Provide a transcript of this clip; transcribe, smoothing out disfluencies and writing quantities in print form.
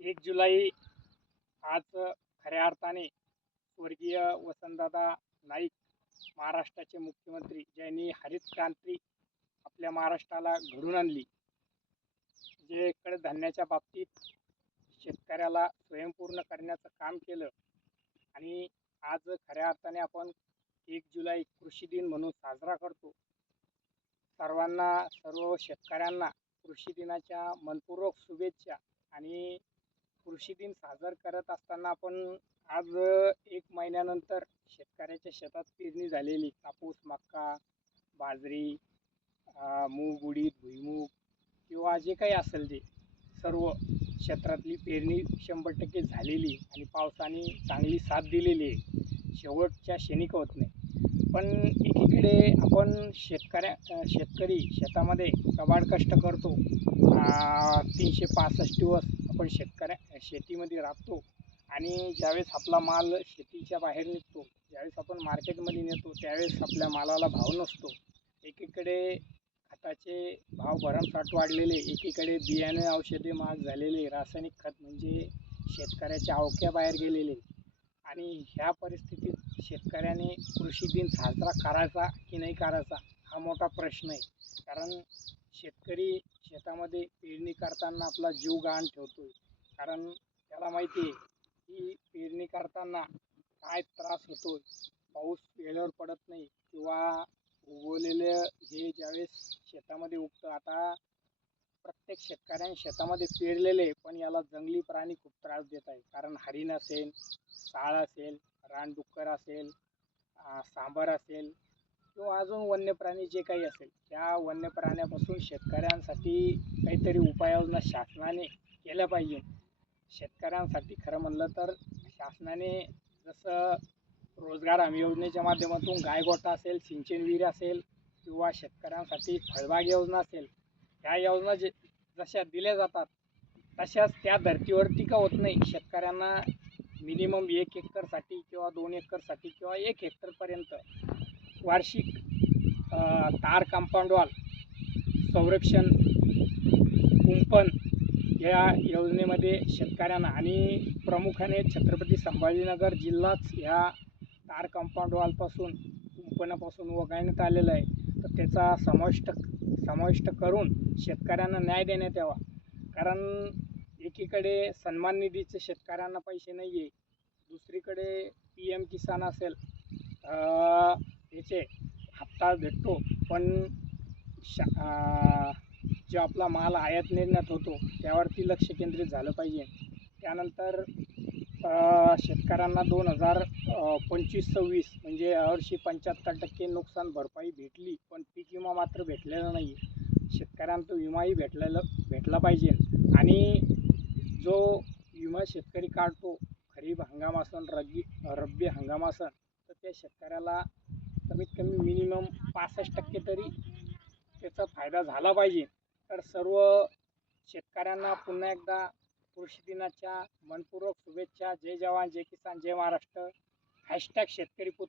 1 जुलै आज खऱ्या अर्थाने स्वर्गीय वसंतदादा नाईक, महाराष्ट्राचे मुख्यमंत्री, ज्यांनी हरित क्रांती आपल्या महाराष्ट्राला घडून आणली, जे कडधान्याच्या बाबतीत शेतकऱ्याला स्वयंपूर्ण करण्याचं काम केलं. आणि आज खऱ्या अर्थाने आपण 1 जुलै कृषी दिन म्हणून साजरा करतो. सर्व शेतकऱ्यांना कृषी दिनाच्या मनपूर्वक शुभेच्छा. आणि कृषी दिन साजरा करत असताना आपण आज 1 महिन्यानंतर शेतकऱ्याच्या शेतात पेरणी झालेली कापूस, मका, बाजरी, मूग, उडीद, भुईमूग किंवा जे काही असेल ते सर्व क्षेत्रातली पेरणी 100% झालेली आणि पावसाने चांगली साथ दिलेली आहे. शेवटच्या क्षणी होत नाही. पण एकीकडे आपण शेतकरी शेतामध्ये कबाड कष्ट करतो. 365 दिवस आपण शेतीमध्ये राबतो. आणि ज्यावेळेस आपला माल शेतीच्या बाहेर निघतो, ज्यावेळेस आपण मार्केटमध्ये नेतो, त्यावेळेस आपल्या मालाला भाव नसतो. एकीकडे खताचे भाव भरमसाठ वाढलेले, एकीकडे बियाणे औषधे महाग झालेले, रासायनिक खत म्हणजे शेतकऱ्याच्या अवक्याबाहेर गेलेले. आणि ह्या परिस्थितीत शेतकऱ्याने कृषी दिन साजरा करायचा की नाही करायचा हा मोठा प्रश्न आहे. कारण शेतकरी शेतामध्ये पेरणी करताना आपला जीव गहाण ठेवतोय. कारण त्याला माहिती आहे की पेरणी करताना काय त्रास होतोय. पाऊस वेळेवर पडत नाही किंवा उगवलेले हे ज्यावेळेस शेतामध्ये उगतं, आता प्रत्येक शेतकऱ्याने शेतामध्ये पेरलेले, पण याला जंगली प्राणी खूप त्रास देत आहे. कारण हरिण असेल, साळ असेल, रानडुक्कर असेल, सांबर असेल किंवा अजून वन्य प्राणी जे काही असेल, त्या वन्य प्राण्यापासून शेतकऱ्यांसाठी काहीतरी उपाययोजना शासनाने केल्या पाहिजे. शेतकऱ्यांसाठी खरं म्हणलं तर शासनाने जसं रोजगार हमी योजनेच्या माध्यमातून गायगोठा असेल, सिंचन विहीर असेल किंवा शेतकऱ्यांसाठी फळबाग योजना असेल, ह्या योजना जशा दिल्या जातात तशाच त्या धर्तीवरती का होत नाही. शेतकऱ्यांना मिनिमम 1 एकरसाठी किंवा 2 एकरसाठी किंवा 1 हेक्टरपर्यंत वार्षिक तार कंपाऊंड वॉल संरक्षण कुंपण या योजनेमध्ये शेतकऱ्यांना, आणि प्रामुख्याने छत्रपती संभाजीनगर जिल्हाच ह्या तार कंपाऊंड वॉलपासून, कुंपणापासून वगळण्यात आलेला आहे. तर त्याचा समाविष्ट करून शेतकऱ्यांना न्याय देण्यात यावा. कारण एकीकडे सन्मान निधीचे शेतकऱ्यांना पैसे नाही आहे, दुसरीकडे PM किसान असेल याचे हप्ता भेटतो, पण जो आपला माल आयात निर्यात होतो त्यावरती लक्ष केंद्रित झालं पाहिजे. त्यानंतर शेतकऱ्यांना 2025-26 म्हणजे यावर्षी 75% नुकसान भरपाई भेटली, पण पीक विमा मात्र भेटलेला नाही. शेतकऱ्यांना विमाही भेटला पाहिजे. आणि जो विमा शेतकरी काढतो, खरीप हंगाम असन, रब्बी हंगाम असन, तर त्या शेतकऱ्याला कमीत कमी मिनिमम 65% तरी त्याचा फायदा झाला पाहिजे. तर सर्व शेतकऱ्यांना पुन्हा एकदा कृषी दिनाच्या मनपूर्वक शुभेच्छा. जय जवान, जय किसान, जय महाराष्ट्र. # शेतकरी पुत्र.